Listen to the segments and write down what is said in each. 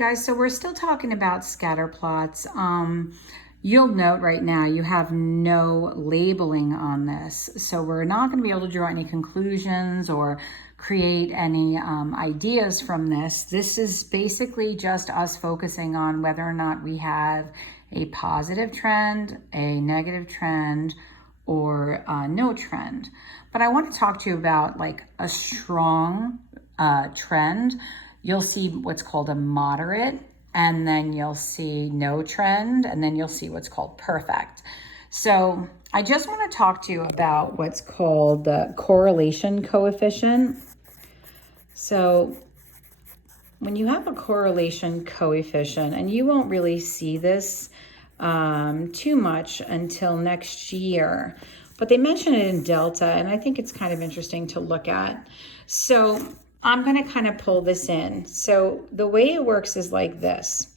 guys, so we're still talking about scatter plots. You'll note right now you have no labeling on this, so we're not going to be able to draw any conclusions or create any ideas from this. This is basically just us focusing on whether or not we have a positive trend, a negative trend, or no trend. But I want to talk to you about like a strong trend. You'll see what's called a moderate, and then you'll see no trend, and then you'll see what's called perfect. So I just want to talk to you about what's called the correlation coefficient. So when you have a correlation coefficient, and you won't really see this too much until next year, but they mention it in delta, and I think it's kind of interesting to look at. So I'm going to kind of pull this in. So the way it works is like this.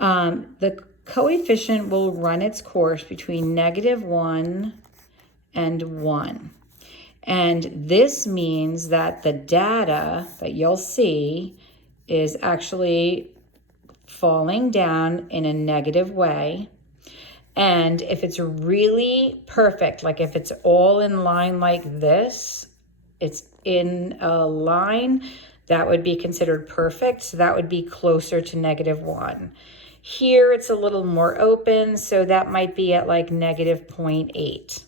The coefficient will run its course between -1 and 1. And this means that the data that you'll see is actually falling down in a negative way. And if it's really perfect, like if it's all in line like this, it's in a line that would be considered perfect. So that would be closer to -1. Here it's a little more open, so that might be at like -0.8.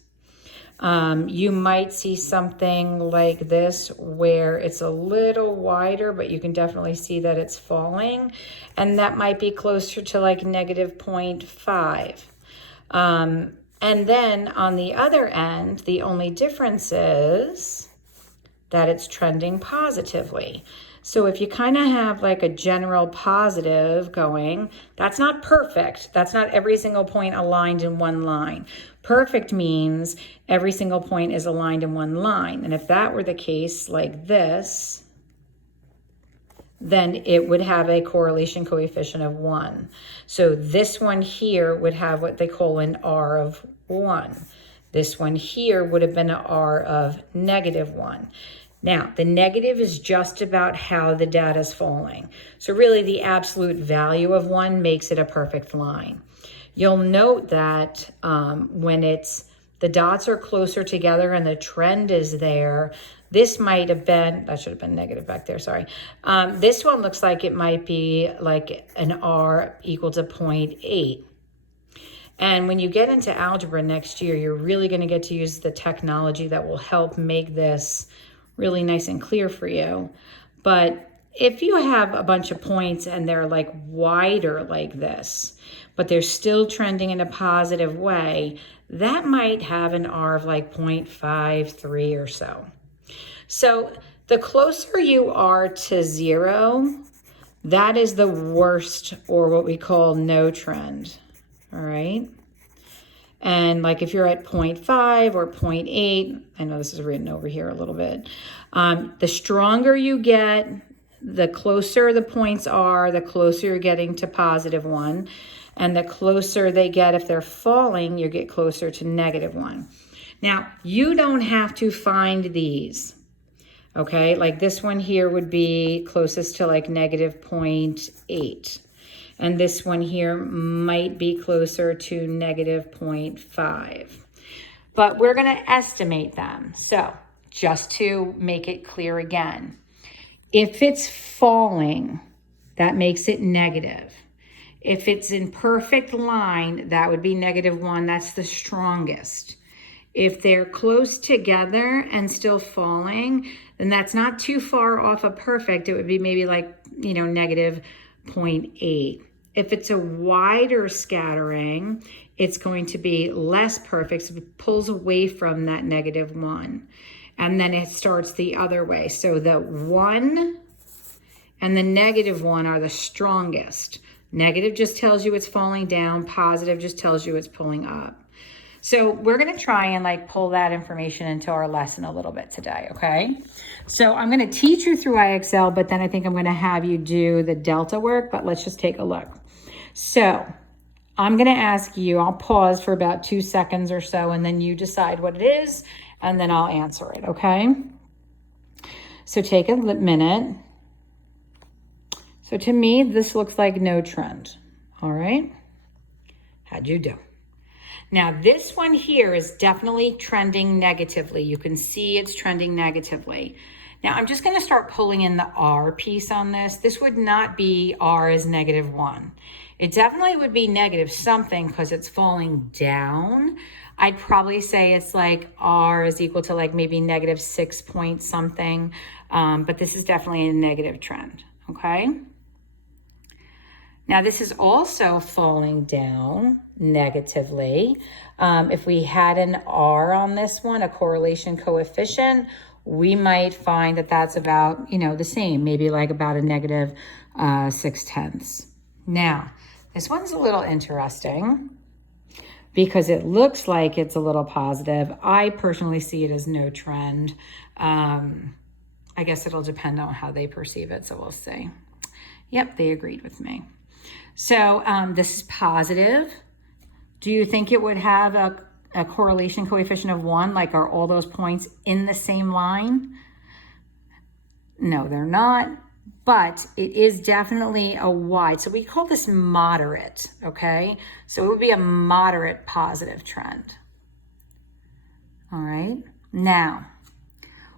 You might see something like this where it's a little wider, but you can definitely see that it's falling, and that might be closer to like -0.5. And then on the other end, the only difference is that it's trending positively. So if you kind of have like a general positive going, that's not perfect. That's not every single point aligned in one line. Perfect means every single point is aligned in one line. And if that were the case like this, then it would have a correlation coefficient of 1. So this one here would have what they call an R of 1. This one here would have been an R of -1. Now, the negative is just about how the data is falling. So really the absolute value of 1 makes it a perfect line. You'll note that when the dots are closer together and the trend is there, this might have been, that should have been negative back there, sorry. This one looks like it might be like an R equal to 0.8. And when you get into algebra next year, you're really going to get to use the technology that will help make this really nice and clear for you. But if you have a bunch of points and they're like wider like this, but they're still trending in a positive way, that might have an R of like 0.53 or so. So the closer you are to 0, that is the worst, or what we call no trend. All right. And like if you're at 0.5 or 0.8, I know this is written over here a little bit. The stronger you get, the closer the points are, the closer you're getting to +1. And the closer they get, if they're falling, you get closer to -1. Now, you don't have to find these. Okay, like this one here would be closest to like -0.8. And this one here might be closer to -0.5. But we're going to estimate them. So just to make it clear again, if it's falling, that makes it negative. If it's in perfect line, that would be -1. That's the strongest. If they're close together and still falling, then that's not too far off of perfect. It would be maybe like, -0.8. If it's a wider scattering, it's going to be less perfect. So it pulls away from that -1. And then it starts the other way. So the 1 and the -1 are the strongest. Negative just tells you it's falling down. Positive just tells you it's pulling up. So we're going to try and like pull that information into our lesson a little bit today, okay? So I'm going to teach you through IXL, but then I think I'm going to have you do the delta work, but let's just take a look. So I'm going to ask you, I'll pause for about 2 seconds or so, and then you decide what it is, and then I'll answer it, okay? So take a minute. So to me, this looks like no trend. All right. How'd you do? Now this one here is definitely trending negatively. You can see it's trending negatively. Now I'm just going to start pulling in the R piece on this. This would not be R is -1. It definitely would be negative something because it's falling down. I'd probably say it's like R is equal to like maybe -6 point something. But this is definitely a negative trend. Okay. Now this is also falling down negatively. If we had an R on this one, a correlation coefficient, we might find that that's about, the same, maybe like about a -0.6. Now, this one's a little interesting because it looks like it's a little positive. I personally see it as no trend. I guess it'll depend on how they perceive it, so we'll see. Yep, they agreed with me. So this is positive. Do you think it would have a correlation coefficient of 1? Like, are all those points in the same line? No, they're not. But it is definitely a wide. So we call this moderate, okay? So it would be a moderate positive trend. All right. Now,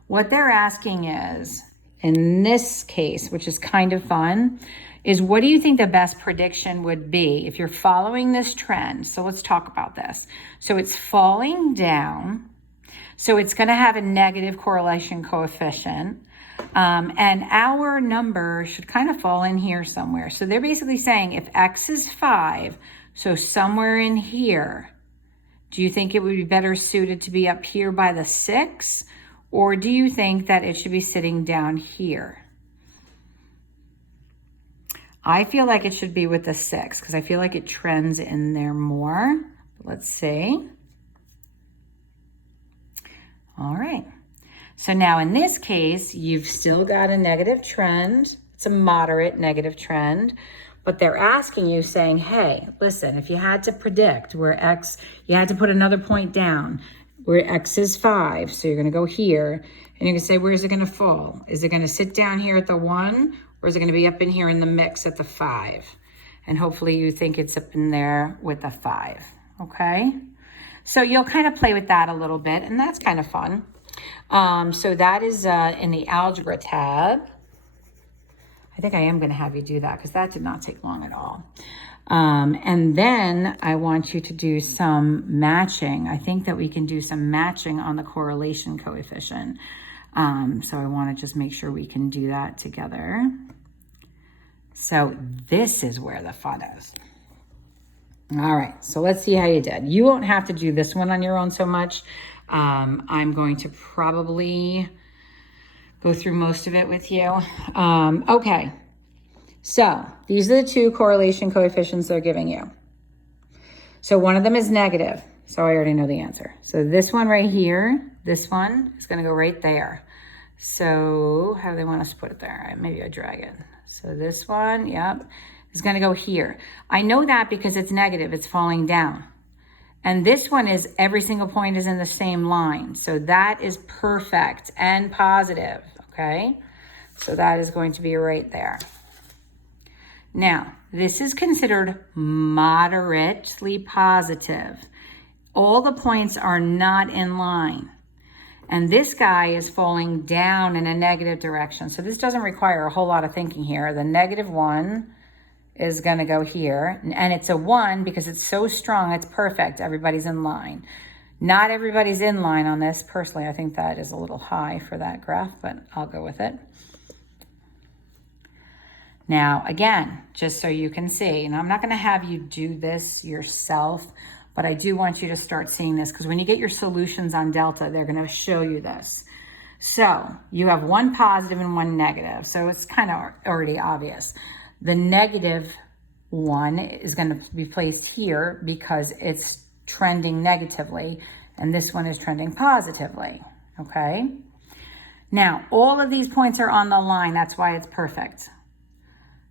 what they're asking is, in this case, which is kind of fun, is what do you think the best prediction would be if you're following this trend? So let's talk about this. So it's falling down. So it's going to have a negative correlation coefficient. And our number should kind of fall in here somewhere. So they're basically saying if X is 5, so somewhere in here, do you think it would be better suited to be up here by the 6? Or do you think that it should be sitting down here? I feel like it should be with the 6 because I feel like it trends in there more. Let's see. All right. So now in this case, you've still got a negative trend. It's a moderate negative trend. But they're asking you saying, hey, listen, if you had to predict where X, you had to put another point down where X is 5. So you're going to go here and you're going to say, where is it going to fall? Is it going to sit down here at the 1? Or is it going to be up in here in the mix at the 5? And hopefully you think it's up in there with the 5, okay? So you'll kind of play with that a little bit, and that's kind of fun. So that is in the algebra tab. I think I am going to have you do that because that did not take long at all. And then I want you to do some matching. I think that we can do some matching on the correlation coefficient. So I want to just make sure we can do that together. So this is where the fun is. All right, so let's see how you did. You won't have to do this one on your own so much. I'm going to probably go through most of it with you. Okay, so these are the two correlation coefficients they're giving you. So one of them is negative. So I already know the answer. So this one right here, this one is going to go right there. So how do they want us to put it there? Maybe I drag it. So this one, yep, is going to go here. I know that because it's negative. It's falling down. And this one is every single point is in the same line. So that is perfect and positive, okay? So that is going to be right there. Now, this is considered moderately positive. All the points are not in line. And this guy is falling down in a negative direction. So this doesn't require a whole lot of thinking here. The -1 is going to go here. And it's a 1 because it's so strong, it's perfect. Everybody's in line. Not everybody's in line on this. Personally, I think that is a little high for that graph, but I'll go with it. Now, again, just so you can see, and I'm not going to have you do this yourself, but I do want you to start seeing this because when you get your solutions on Delta, they're going to show you this. So you have one positive and one negative. So it's kind of already obvious. The negative one is going to be placed here because it's trending negatively, and this one is trending positively, okay? Now, all of these points are on the line. That's why it's perfect.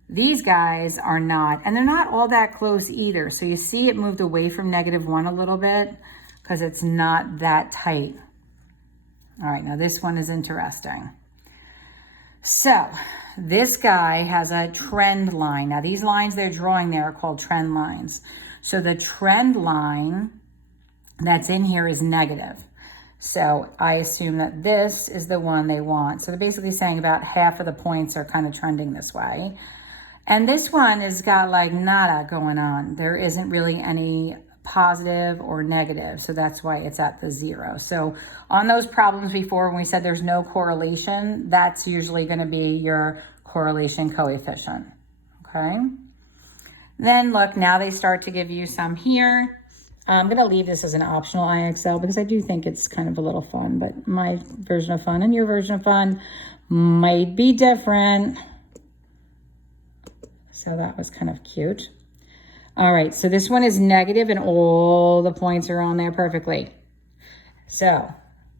These guys are not, and they're not all that close either. So you see it moved away from -1 a little bit because it's not that tight. All right, now this one is interesting. So this guy has a trend line. Now these lines they're drawing there are called trend lines. So the trend line that's in here is negative. So I assume that this is the one they want. So they're basically saying about half of the points are kind of trending this way. And this one has got like nada going on. There isn't really any positive or negative. So that's why it's at the 0. So on those problems before, when we said there's no correlation, that's usually going to be your correlation coefficient. Okay. Then look, now they start to give you some here. I'm going to leave this as an optional IXL because I do think it's kind of a little fun, but my version of fun and your version of fun might be different. So that was kind of cute. All right, so this one is negative and all the points are on there perfectly. So,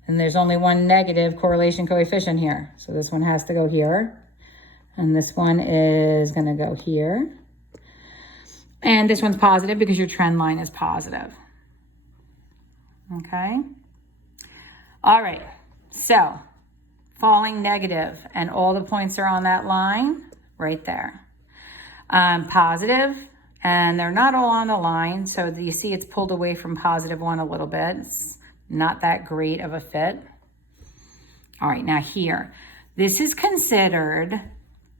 and there's only one negative correlation coefficient here. So this one has to go here. And this one is gonna go here. And this one's positive because your trend line is positive. Okay. All right, so falling negative and all the points are on that line right there. Positive, and they're not all on the line. So you see it's pulled away from positive 1 a little bit. It's not that great of a fit. All right, now here, this is considered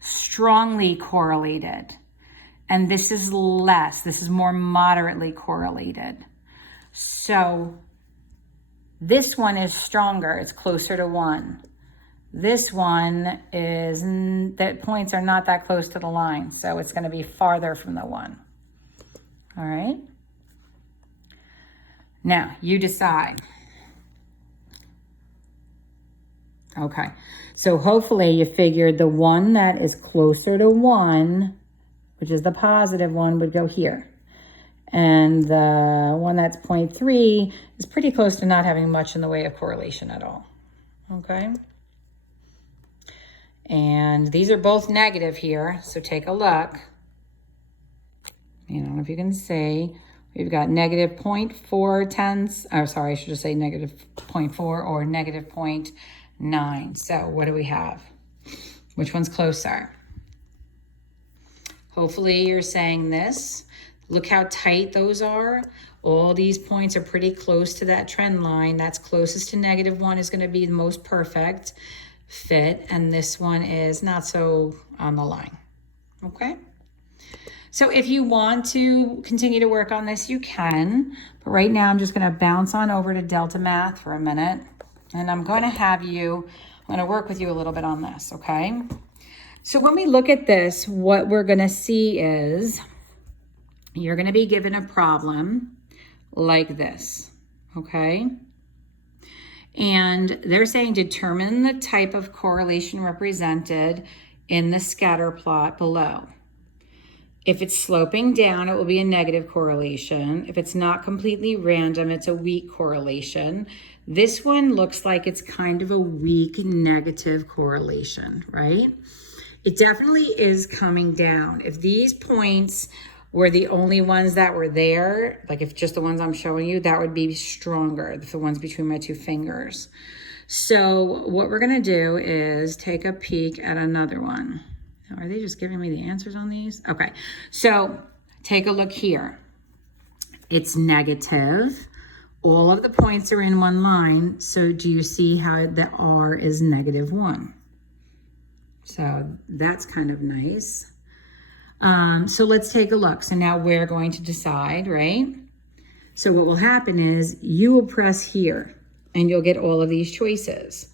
strongly correlated. And this is less, this is more moderately correlated. So this one is stronger, it's closer to 1. This one is, the points are not that close to the line, so it's going to be farther from the 1. All right. Now, you decide. Okay. So hopefully you figured the one that is closer to 1, which is the positive one, would go here. And the one that's 0.3 is pretty close to not having much in the way of correlation at all. Okay. And these are both negative here, so take a look. I don't know if you can see. We've got negative 0.4 tenths, or sorry, I should just say negative 0.4 or negative 0.9. So what do we have? Which one's closer? Hopefully you're saying this. Look how tight those are. All these points are pretty close to that trend line. That's closest to negative 1 is going to be the most perfect fit, and this one is not so on the line. Okay, so if you want to continue to work on this, you can, but right now I'm just going to bounce on over to Delta Math for a minute, and I'm going to work with you a little bit on this. Okay, so when we look at this, what we're going to see is you're going to be given a problem like this. Okay, and they're saying determine the type of correlation represented in the scatter plot below. If it's sloping down, it will be a negative correlation. If it's not completely random, it's a weak correlation. This one looks like it's kind of a weak negative correlation, right? It definitely is coming down. If these points were the only ones that were there, like if just the ones I'm showing you, that would be stronger, the ones between my 2 fingers. So what we're gonna do is take a peek at another one. Are they just giving me the answers on these? Okay, so take a look here. It's negative. All of the points are in one line. So do you see how the R is negative 1? So that's kind of nice. So let's take a look. So now we're going to decide, right? So what will happen is you will press here and you'll get all of these choices.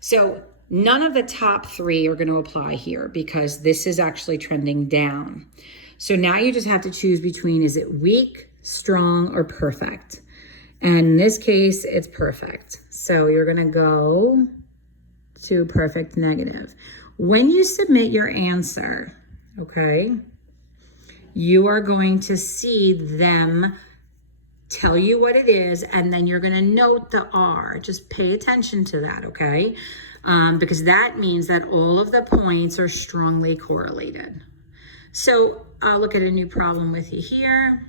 So none of the top 3 are going to apply here because this is actually trending down. So now you just have to choose between, is it weak, strong, or perfect? And in this case, it's perfect. So you're going to go to perfect negative. When you submit your answer, okay, you are going to see them tell you what it is, and then you're going to note the R. Just pay attention to that, okay? Because that means that all of the points are strongly correlated. So I'll look at a new problem with you here.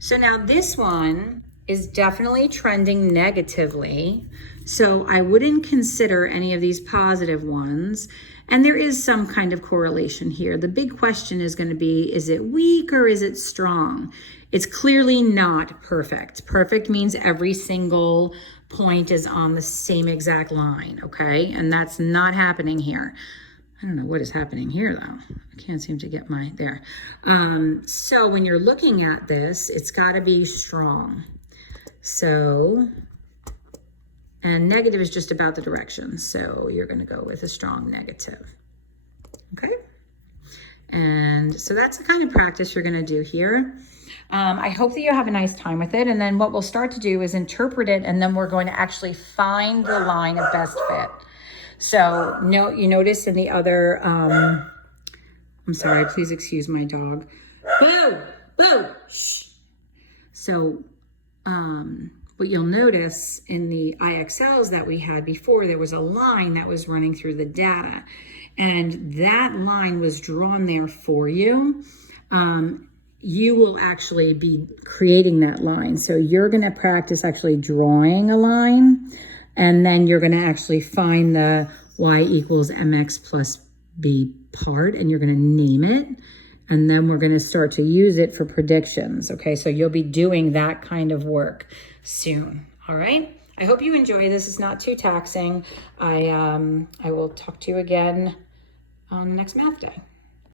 So now this one is definitely trending negatively. So I wouldn't consider any of these positive ones. And there is some kind of correlation here. The big question is going to be, is it weak or is it strong? It's clearly not perfect. Perfect means every single point is on the same exact line, okay? And that's not happening here. I don't know what is happening here though. I can't seem to get my, there. So when you're looking at this, it's gotta be strong. So, and negative is just about the direction. So you're gonna go with a strong negative, okay? And so that's the kind of practice you're gonna do here. I hope that you have a nice time with it. And then what we'll start to do is interpret it, and then we're going to actually find the line of best fit. So you notice in the other, I'm sorry, please excuse my dog. Boo, boo, shh. So what you'll notice in the IXLs that we had before, there was a line that was running through the data, and that line was drawn there for you. You will actually be creating that line. So you're going to practice actually drawing a line, and then you're going to actually find the y equals mx plus b part, and you're going to name it. And then we're going to start to use it for predictions. Okay, so you'll be doing that kind of work soon. All right. I hope you enjoy this. It's not too taxing. I will talk to you again on the next math day.